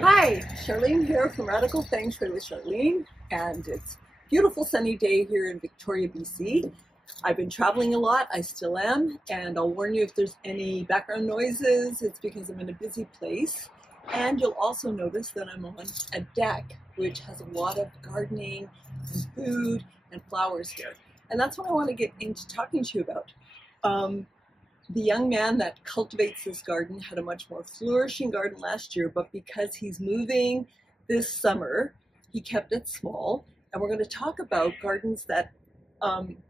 Hi, Charlene here from Radical Feng Shui with Charlene, and it's a beautiful sunny day here in Victoria, BC. I've been traveling a lot, I still am, and I'll warn you if there's any background noises, it's because I'm in a busy place. And you'll also notice that I'm on a deck, which has a lot of gardening and food and flowers here. And that's what I want to get into talking to you about. The young man that cultivates this garden had a much more flourishing garden last year, but because he's moving this summer, he kept it small. And we're going to talk about gardens that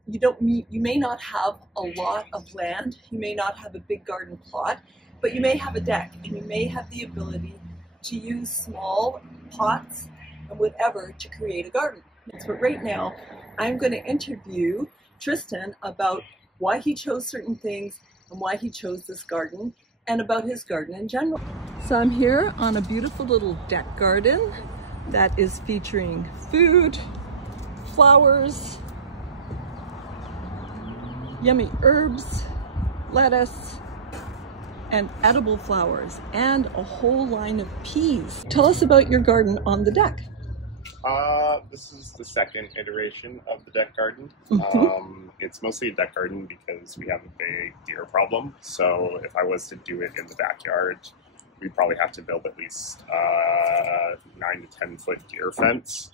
you may not have a lot of land, you may not have a big garden plot, but you may have a deck and you may have the ability to use small pots and whatever to create a garden. So right now, I'm going to interview Tristan about why he chose certain things and why he chose this garden and about his garden in general. So I'm here on a beautiful little deck garden that is featuring food, flowers, yummy herbs, lettuce, and edible flowers, and a whole line of peas. Tell us about your garden on the deck. This is the second iteration of the deck garden. It's mostly a deck garden because we have a big deer problem. So if I was to do it in the backyard, we'd probably have to build at least 9 to 10 foot deer fence.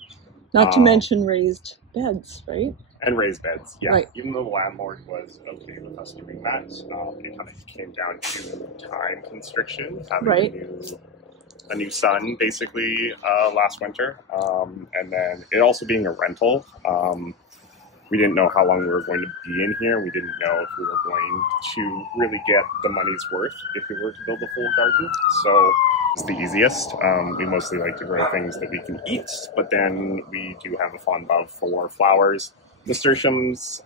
Not to mention raised beds, right? And raised beds, yeah. Right. Even though the landlord was okay with us doing that, it kind of came down to time constriction, having a new son basically last winter, and then it also being a rental. We didn't know how long we were going to be in here. We didn't know if we were going to really get the money's worth if we were to build a full garden. So it's the easiest. We mostly like to grow things that we can eat, but then we do have a fond love for flowers. Nasturtiums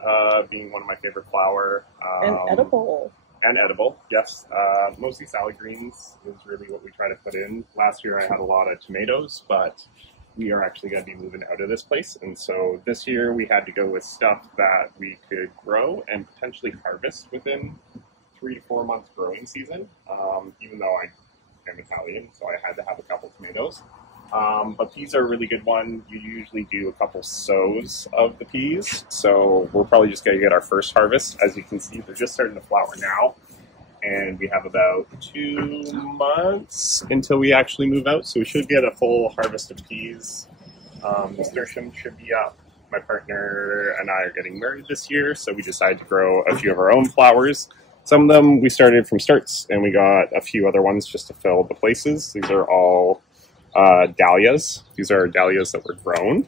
being one of my favorite flower. And edible. And edible, yes. Mostly salad greens is really what we try to put in. Last year I had a lot of tomatoes, but we are actually going to be moving out of this place. And so this year we had to go with stuff that we could grow and potentially harvest within 3 to 4 months growing season. Even though I am Italian, so I had to have a couple tomatoes. But peas are a really good one. You usually do a couple sows of the peas. So we're probably just going to get our first harvest. As you can see, they're just starting to flower now. And we have about 2 months until we actually move out. So we should get a full harvest of peas. Nasturtium should be up. My partner and I are getting married this year. So we decided to grow a few of our own flowers. Some of them we started from starts and we got a few other ones just to fill the places. These are all dahlias. These are dahlias that were grown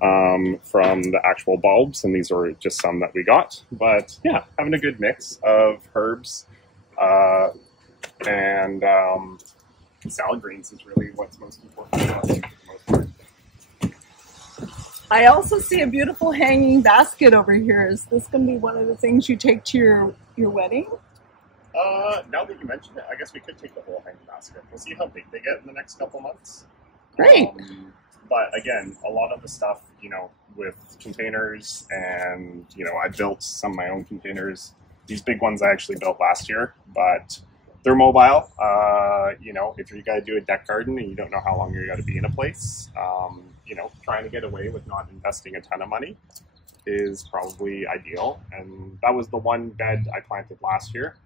from the actual bulbs, and these were just some that we got. But yeah, having a good mix of herbs and salad greens is really what's most important to us for the most part. I also see a beautiful hanging basket over here. Is this going to be one of the things you take to your wedding? Now that you mention it, I guess we could take the whole hanging basket. We'll see how big they get in the next couple months. Great. But again, a lot of the stuff, with containers and, I built some of my own containers. These big ones I actually built last year, but they're mobile. If you're going to do a deck garden and you don't know how long you're going to be in a place, trying to get away with not investing a ton of money is probably ideal. And that was the one bed I planted last year.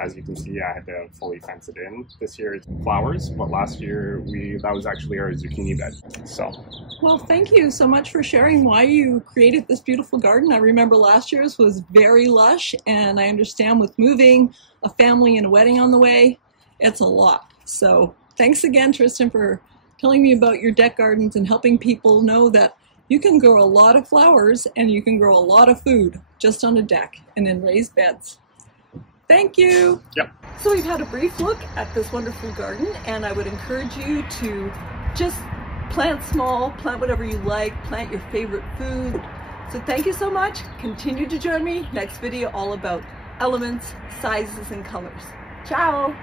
As you can see, I had to fully fence it in. This year it's flowers, but last year that was actually our zucchini bed. So, well, thank you so much for sharing why you created this beautiful garden. I remember last year's was very lush, and I understand with moving, a family and a wedding on the way, it's a lot. So thanks again, Tristan, for telling me about your deck gardens and helping people know that you can grow a lot of flowers and you can grow a lot of food just on a deck and in raised beds. Thank you. Yep. So we've had a brief look at this wonderful garden, and I would encourage you to just plant small, plant whatever you like, plant your favorite food. So thank you so much. Continue to join me. Next video all about elements, sizes, and colors. Ciao.